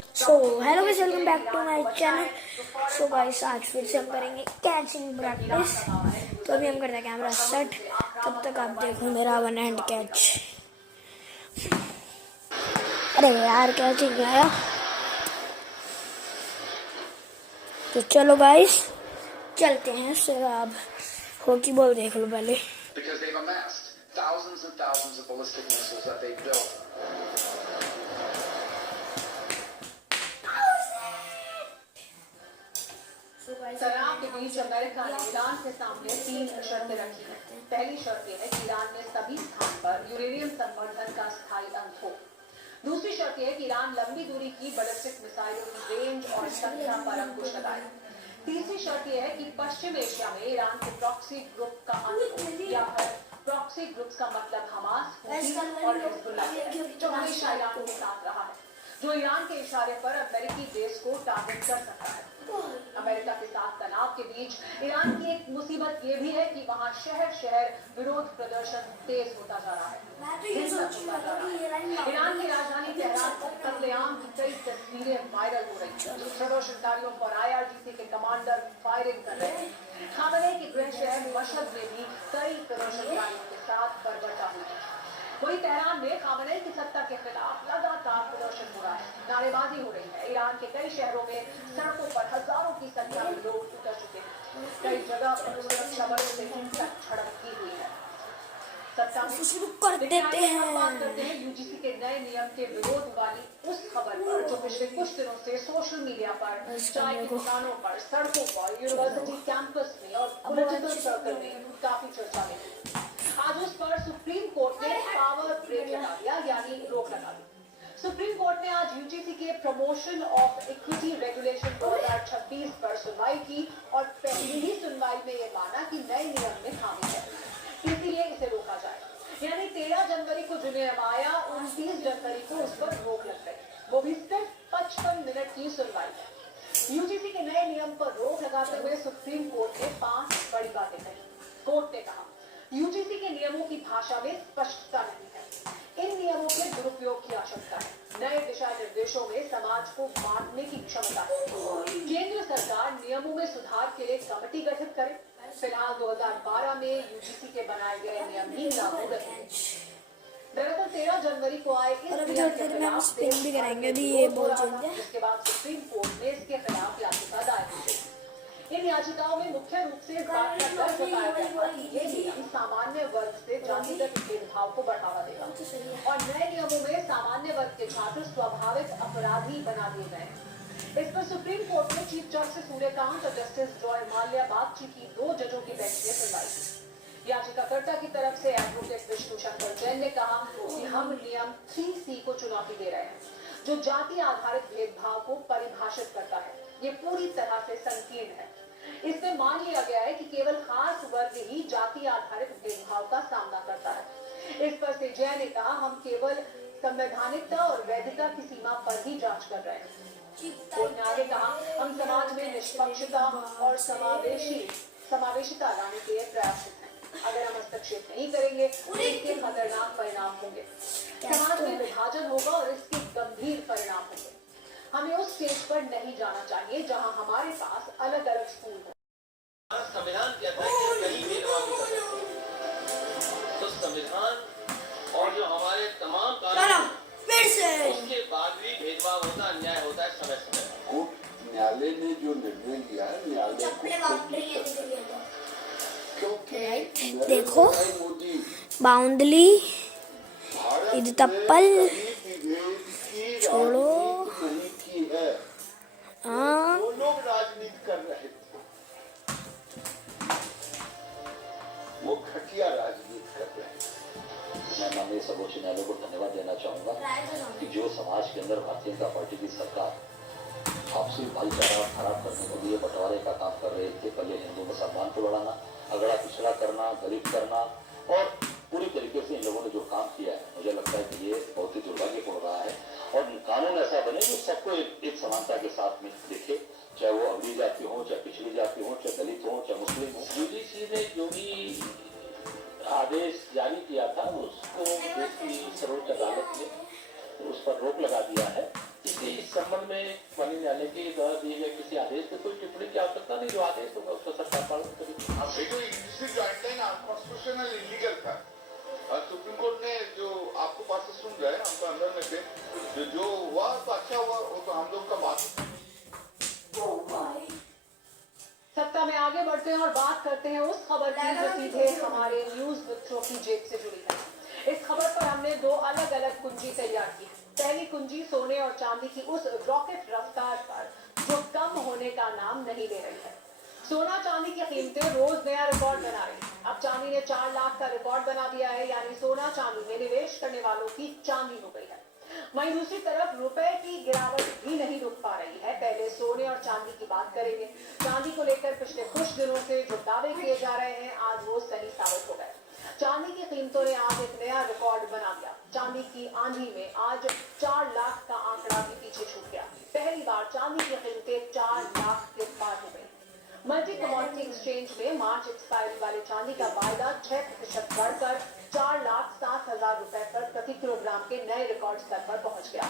So hello guys, welcome back to my channel. So guys, आज फिर से हम करेंगे कैचिंग प्रैक्टिस। तो अभी हम करते हैं कैमरा सेट, तब तक आप देखो मेरा वन हैंड कैच। अरे यार, कैचिंग आया। तो चलो गाइस, चलते हैं। सर आप हॉकी बॉल देख लो पहले। तनाव के बीच अमेरिका ने ईरान के सामने 3 शर्तें रखी हैं। पहली शर्त यह है कि ईरान में सभी स्थान पर यूरेनियम संवर्धन का स्थायी अंत हो। दूसरी शर्त यह है कि ईरान लंबी दूरी की बैलिस्टिक मिसाइलों की रेंज और संख्या पर अंकुश लगाए। तीसरी शर्त यह है कि पश्चिम एशिया में ईरान के प्रॉक्सी ग्रुप का अंत हो, या फिर प्रॉक्सी ग्रुप्स का मतलब हमास, हूथी और हिजबुल्लाह जो हमेशा ईरान के साथ रहा है, जो ईरान के इशारे पर अमेरिकी बेस को टारगेट कर सकता है। अमेरिका के साथ तनाव के बीच ईरान की एक मुसीबत ये भी है कि वहाँ शहर शहर विरोध प्रदर्शन तेज होता जा रहा है। ईरान की राजधानी तेहरान पर कत्लेआम की कई तस्वीरें वायरल हो रही हैं। प्रदर्शनकारियों पर IRGC के कमांडर फायरिंग कर रहे हैं। खामनेई के गृह शहर मशहद में भी कई प्रदर्शनकारियों के साथ बर्बरता हुई है। वही तेहरान में खामनेई की सत्ता के खिलाफ लगातार प्रदर्शन हो रहा है, नारेबाजी हो रही है। ईरान के कई शहरों में सड़कों पर हजारों की संख्या में लोग उतर चुके हैं। कई जगह पर सुरक्षा बलों से हिंसक झड़प की हुई है। सत्ता में शुरू कर देते हैं। बात करते हैं UGC के नए नियम के विरोध वाली उस खबर पर जो पिछले कुछ दिनों से सोशल मीडिया पर, चाय की दुकानों पर, सड़कों पर, यूनिवर्सिटी कैंपस में और पॉलिटिकल सर्कल में काफी चर्चा में थी। आज उस पर सुप्रीम कोर्ट ने पावर ब्रेक लगा दिया, यानी रोक लगा दी। सुप्रीम कोर्ट ने आज UGC के प्रमोशन ऑफ इक्विटी रेगुलेशन 2026 पर सुनवाई की और पहली ही सुनवाई में ये माना कि नए नियम में खामी है, इसीलिए इसे रोका जाए। यानी 13 जनवरी को जो नियम आया, 29 जनवरी को उस पर रोक लग गई, वो भी सिर्फ 55 मिनट की सुनवाई है। UGC के नए नियम पर रोक लगाते हुए सुप्रीम कोर्ट ने 5 बड़ी बातें कही। कोर्ट ने कहा, UGC के नियमों की भाषा में स्पष्टता नहीं है, इन नियमों के दुरुपयोग की आशंका है, नए दिशा निर्देशों में समाज को बांटने की क्षमता है। केंद्र सरकार नियमों में सुधार के लिए कमेटी गठित करे। फिलहाल 2012 में UGC के बनाए गए नियम ही लागू रहेंगे। दरअसल 13 जनवरी को आए इस नियम के खिलाफ स्पिन भी करेंगे। अभी ये बॉल चेंज है। जिसके बाद सुप्रीम कोर्ट ने इसके खिलाफ याचिका दायर की। इन याचिकाओं में मुख्य रूप से इस बात का डर जताया गया था कि ये नियम सामान्य वर्ग से जातिगत भेदभाव को बढ़ावा देगा और नए नियमों में सामान्य वर्ग के छात्र स्वाभाविक अपराधी बना दिए गए हैं। इस पर सुप्रीम कोर्ट में चीफ जस्टिस सूर्यकांत और जस्टिस जॉय माल्या बागची की 2 जजों की बेंच ने सुनवाई की। याचिकाकर्ता की तरफ से एडवोकेट विष्णु शंकर जैन ने कहा कि हम नियम 3C को चुनौती दे रहे हैं, जो जाति आधारित भेदभाव को परिभाषित करता है। ये पूरी तरह से संकीर्ण है। इसमें मान लिया गया है कि केवल खास वर्ग ही जाति आधारित भेदभाव का सामना करता है। इस पर से जैन ने कहा, हम केवल संवैधानिकता और वैधता की सीमा पर ही जांच कर रहे हैं। कोर्ट ने आगे कहा, हम समाज में निष्पक्षता और समावेशिता लाने के लिए प्रयासरत हैं। अगर हम हस्तक्षेप नहीं करेंगे तो इसके खतरनाक परिणाम होंगे। समाज में विभाजन होगा और इसके गंभीर परिणाम होंगे। हमें उस स्टेज पर नहीं जाना चाहिए जहां हमारे पास अलग अलग स्कूल हो। संविधान कहता है कि कहीं भेदभाव नहीं कर सकते, तो संविधान और जो हमारे तमाम कानून उसके बाद भी भेदभाव होता, अन्याय होता है समय समय। न्यायालय ने जो निर्णय लिया है, न्यायालय क्योंकि देखो, बाउंडली इध तप्पल छोड़ो। हाँ, वो लोग राजनीति कर रहे थे, वो घटिया राजनीति कर रहे थे। मैं माननीय सर्वोच्च न्यायालय को धन्यवाद देना चाहूंगा कि जो समाज के अंदर भारतीय जनता पार्टी की सरकार आपसी भाईचारा खराब करने के लिए बंटवारे का काम कर रहे थे। पहले हिंदू मुसलमान को लड़ाना, अगड़ा पिछड़ा करना, गरीब करना, और पूरी तरीके से इन लोगों ने जो काम किया है, मुझे लगता है कि ये बहुत ही दुर्भाग्यपूर्ण रहा है। और कानून ऐसा बने जो सबको एक समानता के साथ में देखे, चाहे वो अगली जाति हो, चाहे पिछड़ी जाति हो, चाहे दलित हो, चाहे मुस्लिम हो। UGC ने जो भी आदेश जारी किया था उसको देश की सर्वोच्च अदालत ने उस पर रोक लगा दिया है। इसी संबंध में न्यायालय के द्वारा दिए गए किसी आदेश पे कोई टिप्पणी की आवश्यकता नहीं, जो आदेश होगा उसका सरकार पालन करेगी। अब ये जो इंडस्ट्री गाइडलाइन अनकॉन्स्टिट्यूशनल इलीगल था, और सुप्रीम कोर्ट ने जो आपको पास से सुन रहा है हमको अंदर में से जो हुआ तो अच्छा हुआ, वो तो हम लोग का बात। सत्ता में आगे बढ़ते हैं और बात करते हैं उस खबर की जो सीधे हमारे न्यूज मित्रों की जेब से जुड़ी है। इस खबर पर हमने दो अलग अलग कुंजी तैयार की। पहली कुंजी सोने और चांदी की उस रॉकेट रफ्तार पर जो कम होने का नाम नहीं ले रही है। सोना चांदी की कीमतें रोज नया रिकॉर्ड बना रही है। अब चांदी ने 4 लाख का रिकॉर्ड बना दिया है, यानी सोना चांदी में निवेश करने वालों की चांदी हो गई है। वहीं दूसरी तरफ रुपए की गिरावट भी नहीं रुक पा रही है। पहले सोने और चांदी की बात करेंगे। चांदी को लेकर पिछले कुछ दिनों से जो दावे किए जा रहे हैं, आज वो सही साबित हो गए। चांदी की कीमतों ने आज एक नया रिकॉर्ड बना दिया। चांदी की आंधी में आज 4 लाख का आंकड़ा भी पीछे छूट गया। पहली बार चांदी की कीमतें 4 लाख के पार हो गई। मल्टी कमोडिटी एक्सचेंज में मार्च एक्सपायरी वाले चांदी का वायदा 6% बढ़कर 4,07,000 रुपए पर प्रति किलोग्राम के नए रिकॉर्ड स्तर पर पहुंच गया।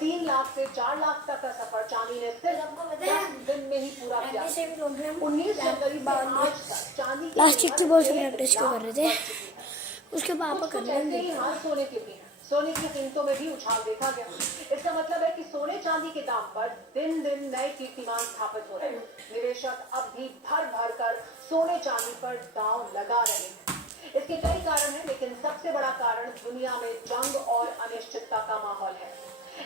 3 लाख से 4 लाख तक का सफर चांदी ने सिर्फ 10 दिन में ही पूरा किया। 19 जनवरी से आज तक चांदी की प्लास्टिक की बोतल में प्रैक्टिस क्यों कर रहे थे, उसके पापा कर रहे ऐसे ही हाल सोने के भी हैं। सोने की कीमतों में भी उछाल देखा गया। इसका मतलब है कि सोने चांदी के दाम पर दिन दिन नए कीर्तिमान स्थापित हो रहे हैं। निवेशक अब भी भर भर कर सोने चांदी पर दांव लगा रहे हैं। इसके कई कारण हैं, लेकिन सबसे बड़ा कारण दुनिया में जंग और अनिश्चितता का माहौल है।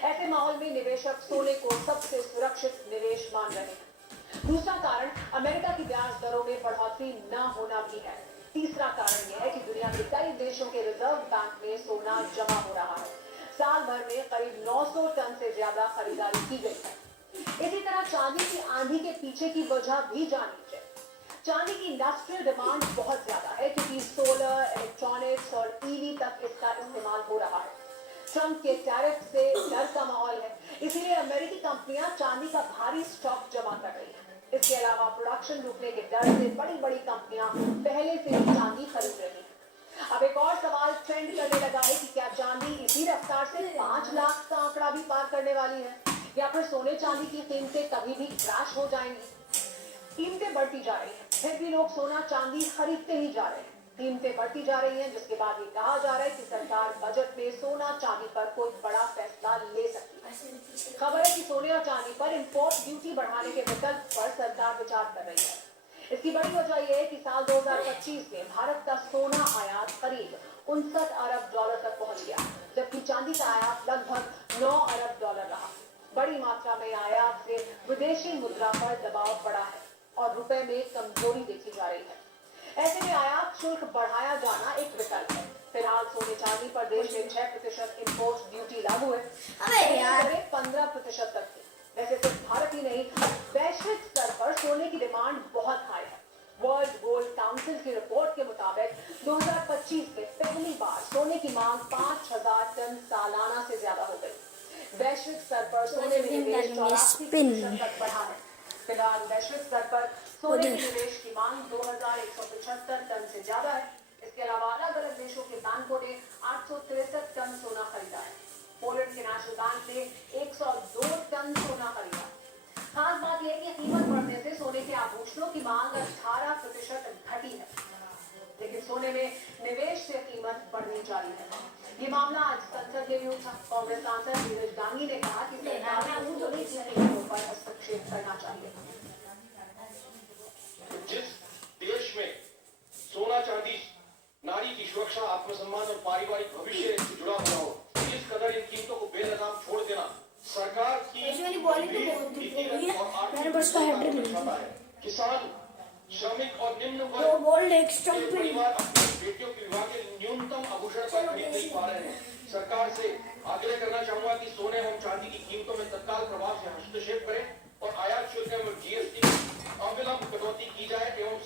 ऐसे माहौल में निवेशक सोने को सबसे सुरक्षित निवेश मान रहे हैं। दूसरा कारण अमेरिका की ब्याज दरों में बढ़ोतरी न होना भी है। तीसरा कारण यह है कि दुनिया के कई देशों के रिजर्व बैंक में सोना जमा हो रहा है। साल भर में करीब 900 टन से ज्यादा खरीदारी की गई है। इसी तरह चांदी की आंधी के पीछे की वजह भी जानी चाहिए। चांदी की इंडस्ट्रियल डिमांड बहुत ज्यादा है, क्योंकि सोलर, इलेक्ट्रॉनिक्स और ईवी तक इसका इस्तेमाल हो रहा है। ट्रंप के टैरिफ से डर का माहौल है, इसलिए अमेरिकी कंपनियां चांदी का भारी स्टॉक जमा कर रही हैं। इसके अलावा प्रोडक्शन रुकने के डर से बड़ी बड़ी कंपनियां पहले से ही चांदी खरीद रही हैं। अब एक और सवाल ट्रेंड करने लगा है कि क्या चांदी इसी रफ्तार से 5 लाख का आंकड़ा भी पार करने वाली है, या फिर सोने चांदी की कीमतें कभी भी क्रैश हो जाएंगी। कीमतें बढ़ती जा रही हैं, फिर भी लोग सोना चांदी खरीदते ही जा रहे हैं। कीमतें बढ़ती जा रही हैं, जिसके बाद ये कहा जा रहा है कि सरकार बजट में सोना चांदी पर कोई बड़ा फैसला ले सकती है। खबर है कि सोने और चांदी पर इंपोर्ट ड्यूटी बढ़ाने के विकल्प पर सरकार विचार कर रही है। इसकी बड़ी वजह यह है कि साल 2025 में भारत का सोना आयात करीब 59 अरब डॉलर तक पहुंच गया, जबकि चांदी का आयात लगभग 9 अरब डॉलर रहा। बड़ी मात्रा में आयात से विदेशी मुद्रा पर दबाव पड़ा है और रुपए में कमजोरी देखी जा रही है। ऐसे में आयात शुल्क बढ़ाया जाना एक विकल्प है। फिलहाल सोने चांदी पर देश में 6% इंपोर्ट ड्यूटी लागू है। 15% तक थी। वैसे सिर्फ भारत ही नहीं, वैश्विक स्तर पर सोने की डिमांड बहुत हाई है। वर्ल्ड गोल्ड काउंसिल की रिपोर्ट के मुताबिक 2025 में पहली बार सोने की मांग 5,000 टन सालाना से ज्यादा हो गई। वैश्विक स्तर पर सोने में निवेश 84% तक बढ़ा है। फिलहाल वैश्विक स्तर पर सोने के निवेश की मांग 2,175 टन से ज्यादा है। इसके अलावा अलग अलग देशों के बैंकों ने 863 टन सोना खरीदा है। पोलैंड के नेशनल बैंक ने 102 टन सोना खरीदा। खास बात यह है कि कीमत बढ़ने से सोने के आभूषणों की मांग 18% घटी है, लेकिन सोने में निवेश से कीमत बढ़नी जारी है। ये मामला आज संसद में भी उठा। कांग्रेस सांसद नीरज गांधी ने कहा कि सरकार को सोने की कीमतों पर हस्तक्षेप करना चाहिए। जिस देश में सोना चांदी, नारी की सुरक्षा, आत्मसम्मान और पारिवारिक भविष्य से जुड़ा हुआ हो, इस कदर इन कीमतों को बेलगाम छोड़ देना सरकार की किसान, श्रमिक और निम्न वर्ग परिवार अपनी बेटियों के विवाह के न्यूनतम आभूषण पर खरीद नहीं पा रहे हैं। सरकार से आग्रह करना चाहूंगा कि सोने एवं चांदी की कीमतों में तत्काल प्रभाव से हस्तक्षेप करें और आयात शुल्क एवं जीएसटी अविलंब कटौती की जाए एवं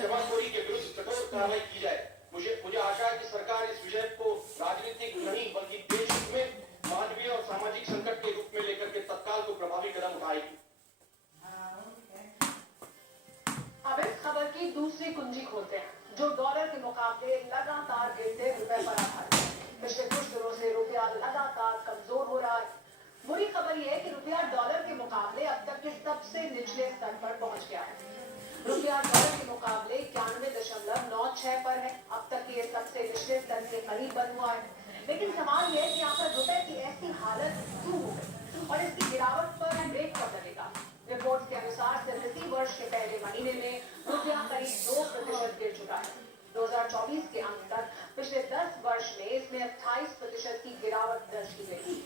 जमाखोरी के विरुद्ध कठोर कार्रवाई की जाए। मुझे आशा है कि सरकार इस विषय को राजनीतिक नहीं बल्कि देश में मानवीय और सामाजिक संकट के रूप में लेकर के तत्काल को प्रभावी कदम उठाएगी। अब इस खबर की दूसरी कुंजी खोलते हैं, जो डॉलर के मुकाबले लगातार गिरते रुपए पर आधारित है। पिछले कुछ दिनों से रुपया लगातार कमजोर हो रहा है। बुरी खबर यह है कि स्तर पर पहुंच गया है। रुपया डॉलर के मुकाबले 91.96 पर है। अब तक ये सबसे निचले स्तर के करीब बन हुआ है। लेकिन सवाल यह है कि आखिर रुपए की ऐसी हालत क्यों हो गई और इसकी गिरावट पर ब्रेक कब लगेगा। रिपोर्ट के अनुसार सिर्फ इसी वर्ष के पहले महीने में रुपया करीब 2% गिर चुका है। 2024 के अंत तक पिछले 10 वर्ष में इसमें 28% की गिरावट दर्ज की गई थी।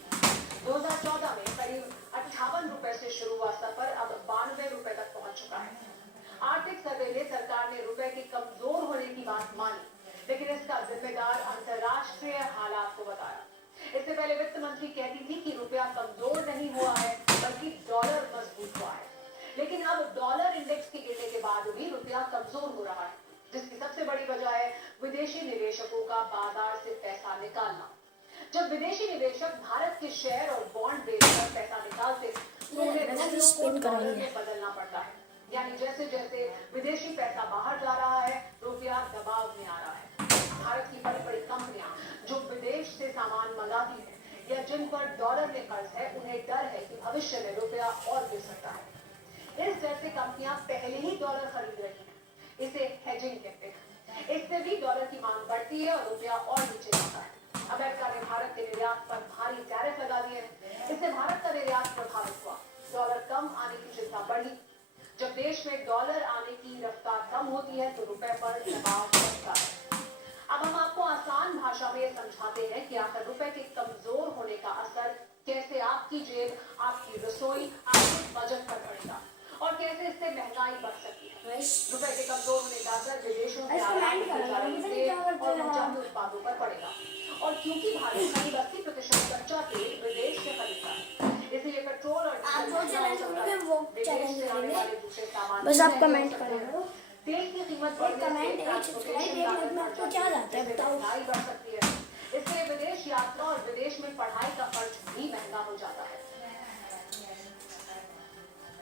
2014 में करीब 58 रुपए से शुरू हुआ सफर अब 92 रुपए तक पहुंच चुका है। आर्थिक सर्वे में सरकार ने रुपए के कमजोर होने की बात मानी, लेकिन इसका जिम्मेदार अंतर्राष्ट्रीय हालात को बताया। इससे पहले वित्त मंत्री कहती थी कि रुपया कमजोर नहीं हुआ है बल्कि डॉलर मजबूत हुआ है। लेकिन अब डॉलर इंडेक्स के गिरने के बाद भी रुपया कमजोर हो रहा है, जिसकी सबसे बड़ी वजह है विदेशी निवेशकों का बाजार से पैसा निकालना। जब विदेशी निवेशक भारत के शेयर और बॉन्ड बेचकर पैसा निकालते तो उन्हें रुपयों को डॉलर में बदलना पड़ता है। यानी जैसे जैसे विदेशी पैसा बाहर जा रहा है, रुपया दबाव में आ रहा है। भारत की बड़ी बड़ी कंपनियां जो विदेश से सामान मंगाती है या जिन पर डॉलर में कर्ज है, उन्हें डर है कि भविष्य में रुपया और गिर सकता है। इस डर से कंपनियां पहले ही डॉलर खरीद रही हैं। इसे हेजिंग कहते हैं। इससे भी डॉलर की मांग बढ़ती है और रुपया और नीचे जाता है। अमेरिका ने भारत के निर्यात पर भारी टैरिफ लगा दिए हैं। इससे भारत का निर्यात प्रभावित हुआ। डॉलर कम आने की चिंता बढ़ी। जब देश में डॉलर आने की रफ्तार कम होती है तो रुपए पर दबाव बढ़ता है। अब हम आपको आसान भाषा में समझाते हैं कि आखिर रुपए के कमजोर होने का असर कैसे आपकी जेब, आपकी रसोई, आपके बजट पर पड़ेगा और कैसे इससे महंगाई बढ़ सकती है। रुपए के कमजोर होने का असर विदेशों से और ऊर्जा उत्पादों पर पड़ेगा। और क्योंकि भारत करीब 80% कच्चा तेल विदेश से खरीदता है, इसलिए पेट्रोल और बस आप कमेंट करो। तेल की कीमत कमेंट में आपको क्या जाता है बताओ। बढ़ सकती है। इससे विदेश यात्रा और विदेश में पढ़ाई का खर्च भी महंगा हो जाता है।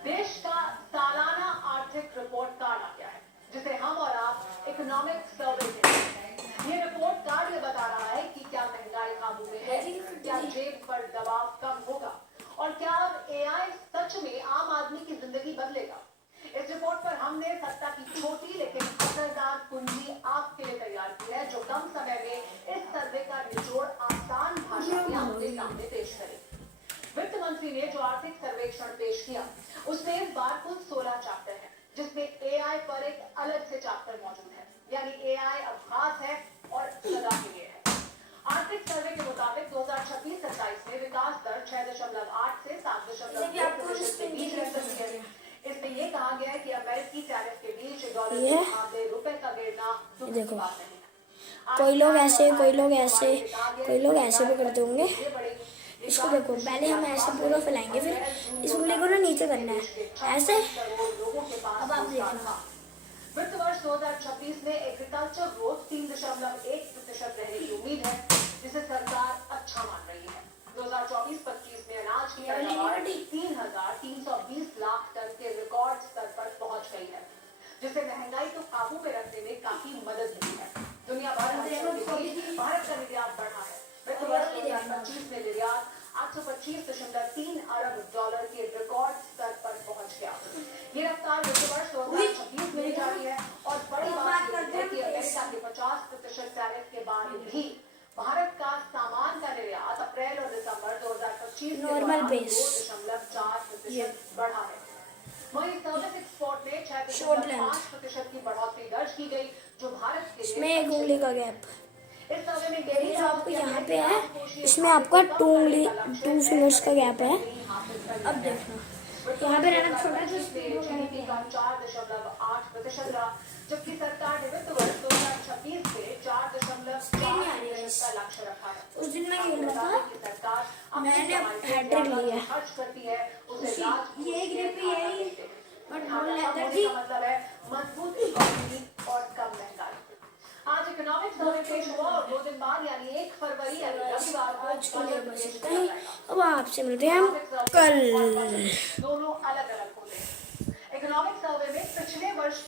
देश का सालाना आर्थिक रिपोर्ट कार्ड आ गया है, जिसे हम और आप इकोनॉमिक सर्वे कहते हैं। ये रिपोर्ट कार्ड ये बता रहा है कि क्या महंगाई काबू में है, क्या जेब पर दबाव कम होगा और क्या अब एआई सच में आम आदमी की जिंदगी बदलेगा। इस रिपोर्ट पर हमने सत्ता की छोटी लेकिन असरदार कुंजी आपके लिए तैयार की है, जो कम समय में इस सर्वे का निचोड़ आसान भाषा में आपके सामने पेश करे। वित्त मंत्री ने जो आर्थिक सर्वेक्षण पेश किया उसमें इस बार कुल 16 चैप्टर है, जिसमें एआई पर एक अलग से चैप्टर मौजूद है। यानी एआई अब खास है और सदा के लिए है। आर्थिक सर्वे के मुताबिक 2026-27 में विकास दर 6.8 से 7.2% के बीच रह सकती है। इसमें यह कहा गया है कि अमेरिकी टैरिफ के बीच डॉलर के मुकाबले रुपए का गिरना दुख की बात नहीं है। कोई लोग ऐसे, कोई लोग ऐसे, कोई लोग ऐसे भी करते होंगे। इसको देखो, पहले हम ऐसे पूरा फैलाएंगे, फिर इस उंगली को ना नीचे करना है ऐसे। अब आप देखना, वित्त वर्ष 2026 में एग्रीकल्चर ग्रोथ 3.1% रहने की उम्मीद है, जिसे सरकार अच्छा मान रही है। 2024-25 में अनाज की पैदावार 3,320 लाख टन के रिकॉर्ड स्तर पर पहुंच गई है, जिससे महंगाई को काबू में रखने में काफी मदद मिली है। दुनिया भर में भारत का निर्यात बढ़ा है। वित्त वर्ष 2025 में निर्यात 825.3 अरब डॉलर के रिकॉर्ड स्तर पर पहुंच गया। ये रफ्तार वित्त वर्ष 2026 में जारी है और बड़ी बात यह है कि अमेरिका के 50% टैरिफ के बाद भी भारत का सामान का निर्यात अप्रैल और दिसंबर 2025 नॉर्मल बेस 2.4% बढ़ा है। वहीं सर्विस एक्सपोर्ट में 6.5% की बढ़ोतरी दर्ज की गई, जो भारत के लिए इसमें एक उंगली का गैप। इस सर्वे में ये जो आपको यहाँ पे है, इसमें आपका 2 फिंगर्स का गैप है। अब देखना, यहाँ पे रहना छोटा जीडीपी का 4.8% रहा, जबकि सरकार ने वित्त वर्ष 2026 से 4.4% का लक्ष्य रखा है। उस दिन मैं खेल रहा था, सरकार मैंने हैट्रिक लिया। खर्च करती है उसे ये ग्रिप यही बट वो लेदर थी। मतलब है मजबूत इकोनॉमी और कम महंगाई। आज इकोनॉमिक सर्वे पेश हुआ और 2 दिन बाद यानी 1 फरवरी यानी रविवार को अब आपसे मिलते हैं हम कल। दोनों